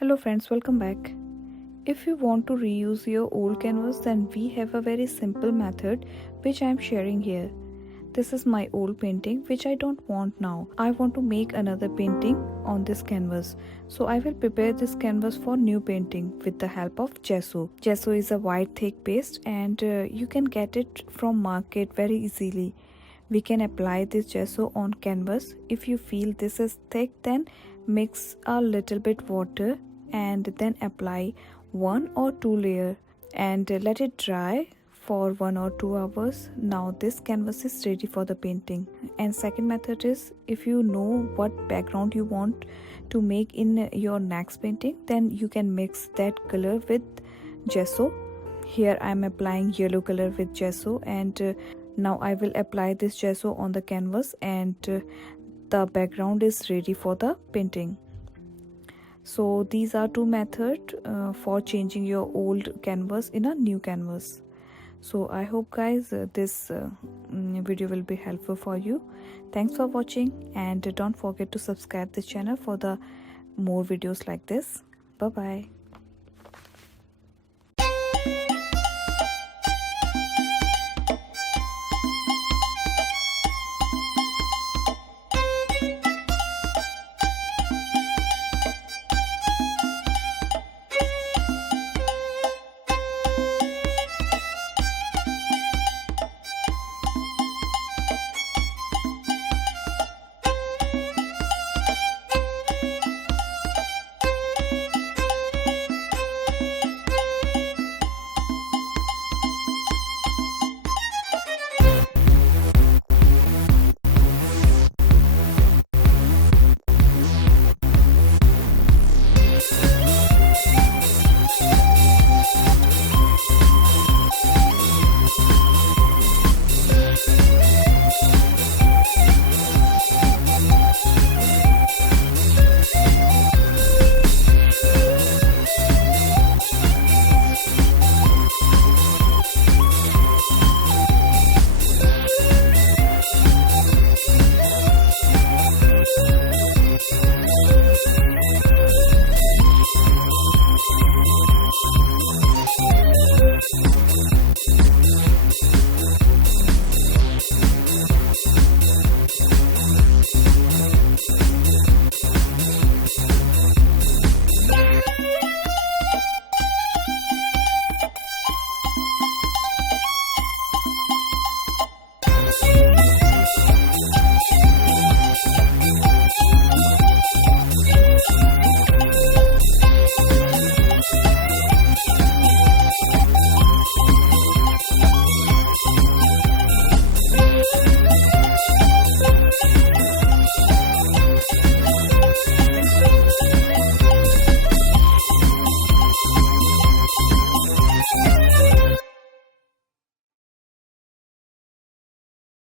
Hello friends, welcome back. If you want to reuse your old canvas, then we have a very simple method which I am sharing here. This is my old painting which I don't want now. I want to make another painting on this canvas. So I will prepare this canvas for new painting with the help of gesso. Gesso is a white thick paste and you can get it from market very easily. We can apply this gesso on canvas. If you feel this is thick, then mix a little bit water and then apply 1 or 2 layers and let it dry for 1 or 2 hours. Now this canvas is ready for the painting. And second method is, if you know what background you want to make in your next painting, then you can mix that color with gesso. Here I am applying yellow color with gesso, and now I will apply this gesso on the canvas, and the background is ready for the painting. So these are two methods for changing your old canvas in a new canvas. So I hope guys this video will be helpful for you. Thanks for watching, and don't forget to subscribe this channel for the more videos like this. Bye bye.